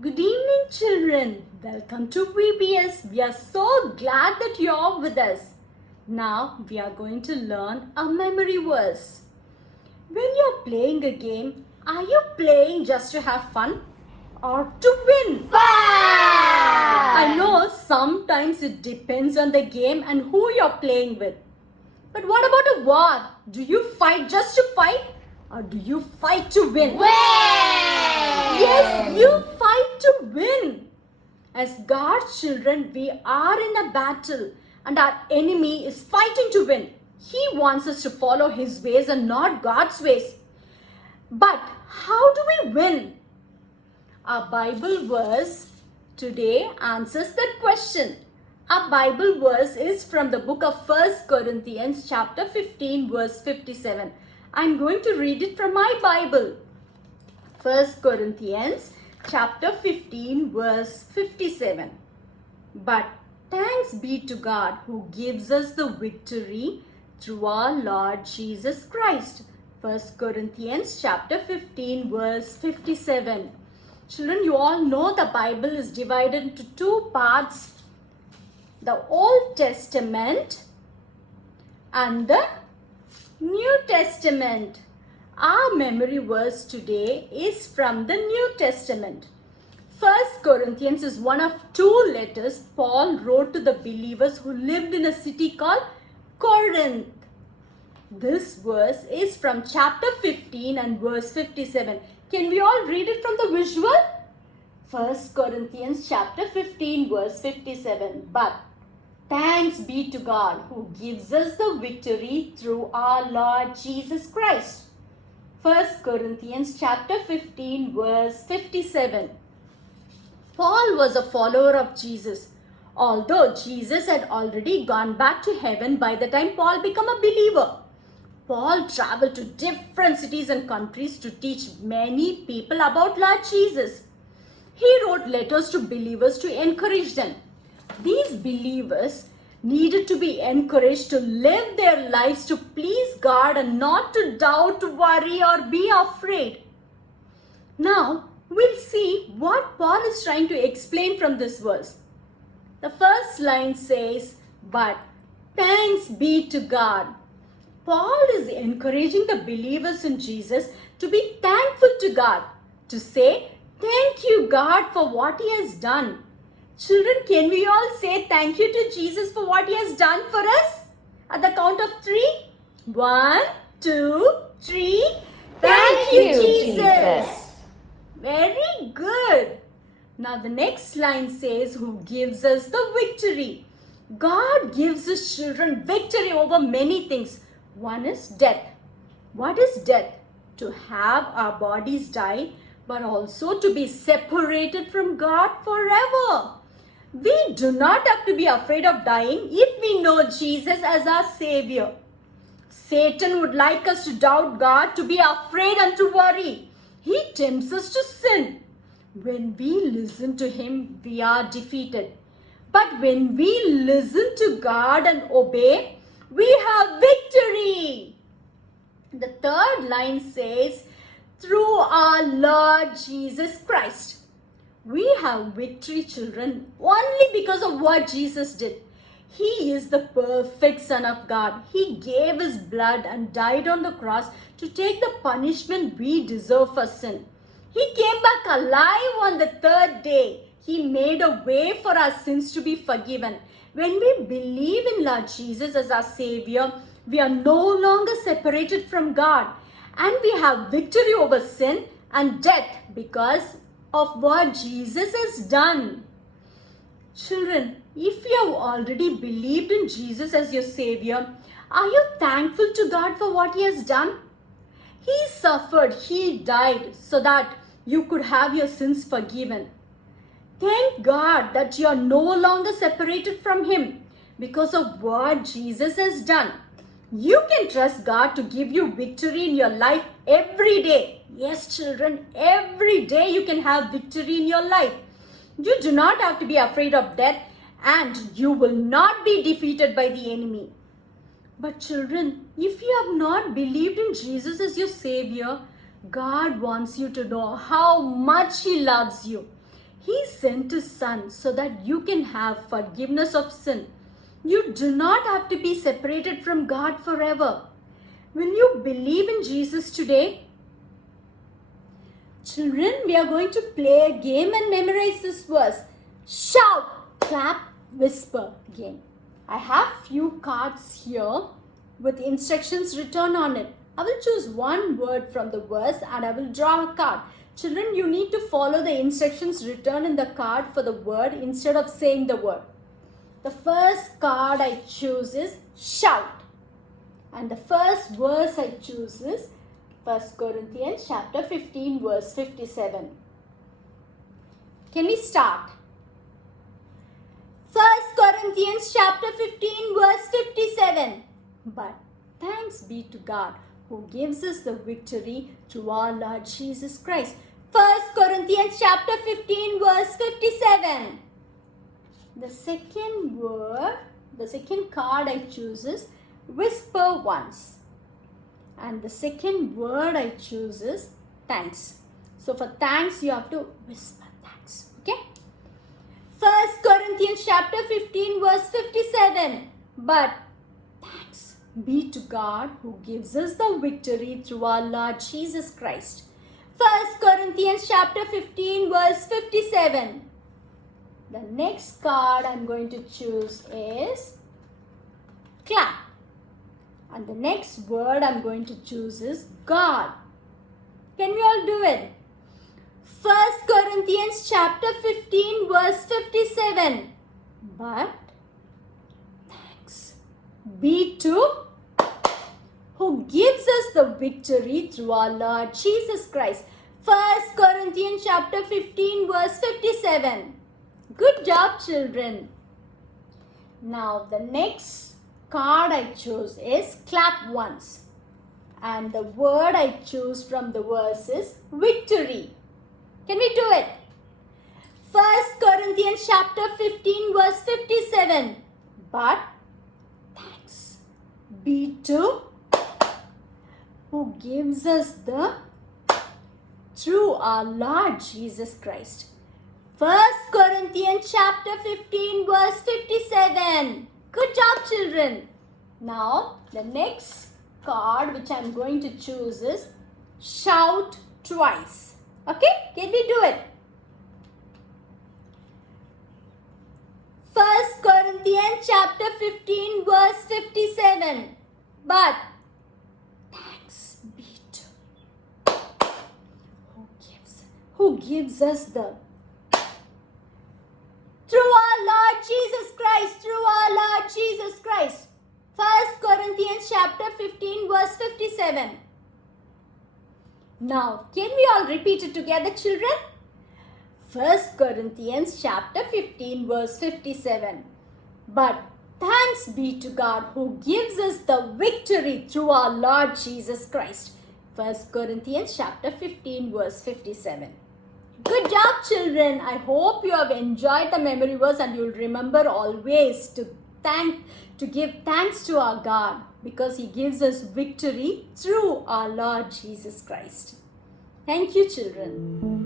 Good evening, children. Welcome to VBS. We are so glad that you are with us. Now we are going to learn a memory verse. When you are playing a game, are you playing just to have fun or to win? I know sometimes it depends on the game and who you're playing with. But what about a war? Do you fight just to fight or do you fight to win? Yes, you fight to win. As God's children, we are in a battle and our enemy is fighting to win. He wants us to follow his ways and not God's ways. But how do we win? Our Bible verse today answers that question. Our Bible verse is from the book of 1 Corinthians chapter 15 verse 57. I'm going to read it from my Bible. 1 Corinthians chapter 15 verse 57. But thanks be to God who gives us the victory through our Lord Jesus Christ. 1 Corinthians chapter 15 verse 57. Children, you all know the Bible is divided into two parts. The Old Testament and the New Testament. Our memory verse today is from the New Testament. 1 Corinthians is one of two letters Paul wrote to the believers who lived in a city called Corinth. This verse is from chapter 15 and verse 57. Can we all read it from the visual? 1 Corinthians chapter 15 verse 57. But thanks be to God who gives us the victory through our Lord Jesus Christ. 1 Corinthians chapter 15 verse 57. Paul was a follower of Jesus. Although Jesus had already gone back to heaven by the time Paul became a believer. Paul traveled to different cities and countries to teach many people about Lord Jesus. He wrote letters to believers to encourage them. These believers needed to be encouraged to live their lives to please God and not to doubt, worry, or be afraid. Now, we'll see what Paul is trying to explain from this verse. The first line says, but thanks be to God. Paul is encouraging the believers in Jesus to be thankful to God, to say, thank you, God, for what he has done. Children, can we all say thank you to Jesus for what he has done for us? At the count of 3. 1, 2, 3. Thank you, Jesus. Very good. Now the next line says, who gives us the victory? God gives his children victory over many things. One is death. What is death? To have our bodies die, but also to be separated from God forever. We do not have to be afraid of dying if we know Jesus as our Savior. Satan would like us to doubt God, to be afraid and to worry. He tempts us to sin. When we listen to him, we are defeated. But when we listen to God and obey, we have victory. The third line says, through our Lord Jesus Christ. We have victory, children, only because of what Jesus did. He is the perfect Son of God. He gave his blood and died on the cross to take the punishment we deserve for sin. He came back alive on the third day. He made a way for our sins to be forgiven. When we believe in Lord Jesus as our Savior, we are no longer separated from God. And we have victory over sin and death because of what Jesus has done. Children, if you have already believed in Jesus as your Savior, are you thankful to God for what he has done? He suffered, he died so that you could have your sins forgiven. Thank God that you are no longer separated from him because of what Jesus has done. You can trust God to give you victory in your life every day. Yes, children, every day you can have victory in your life. You do not have to be afraid of death and you will not be defeated by the enemy. But children, if you have not believed in Jesus as your Savior, God wants you to know how much he loves you. He sent his son so that you can have forgiveness of sin. You do not have to be separated from God forever. Will you believe in Jesus today? Children, we are going to play a game and memorize this verse. Shout, clap, whisper game. I have few cards here with instructions written on it. I will choose one word from the verse and I will draw a card. Children, you need to follow the instructions written in the card for the word instead of saying the word. The first card I choose is shout. And the first verse I choose is 1 Corinthians chapter 15 verse 57. Can we start? 1 Corinthians chapter 15 verse 57. But thanks be to God who gives us the victory through our Lord Jesus Christ. 1 Corinthians chapter 15 verse 57. The second word, the second card I choose is whisper once. And the second word I choose is thanks. So for thanks you have to whisper thanks. Okay? 1 Corinthians chapter 15 verse 57. But thanks be to God who gives us the victory through our Lord Jesus Christ. 1 Corinthians chapter 15 verse 57. The next card I'm going to choose is clap. And the next word I'm going to choose is God. Can we all do it? 1 Corinthians chapter 15 verse 57. But thanks be to who gives us the victory through our Lord Jesus Christ. 1 Corinthians chapter 15 verse 57. Good job, children. Now the next card I chose is clap once. And the word I choose from the verse is victory. Can we do it? 1 Corinthians chapter 15 verse 57. But thanks be to who gives us the through our Lord Jesus Christ. 1 Corinthians chapter 15 verse 57. Good job, children. Now the next card which I am going to choose is shout twice. Okay, can we do it? 1 Corinthians chapter 15 verse 57. But thanks be to who gives us the through our Lord Jesus Christ, through our Lord Jesus Christ. 1 Corinthians chapter 15 verse 57. Now, can we all repeat it together, children? 1 Corinthians chapter 15 verse 57. But thanks be to God who gives us the victory through our Lord Jesus Christ. 1 Corinthians chapter 15 verse 57. Good job, children. I hope you have enjoyed the memory verse and you'll remember always to give thanks to our God because He gives us victory through our Lord Jesus Christ. Thank you, children.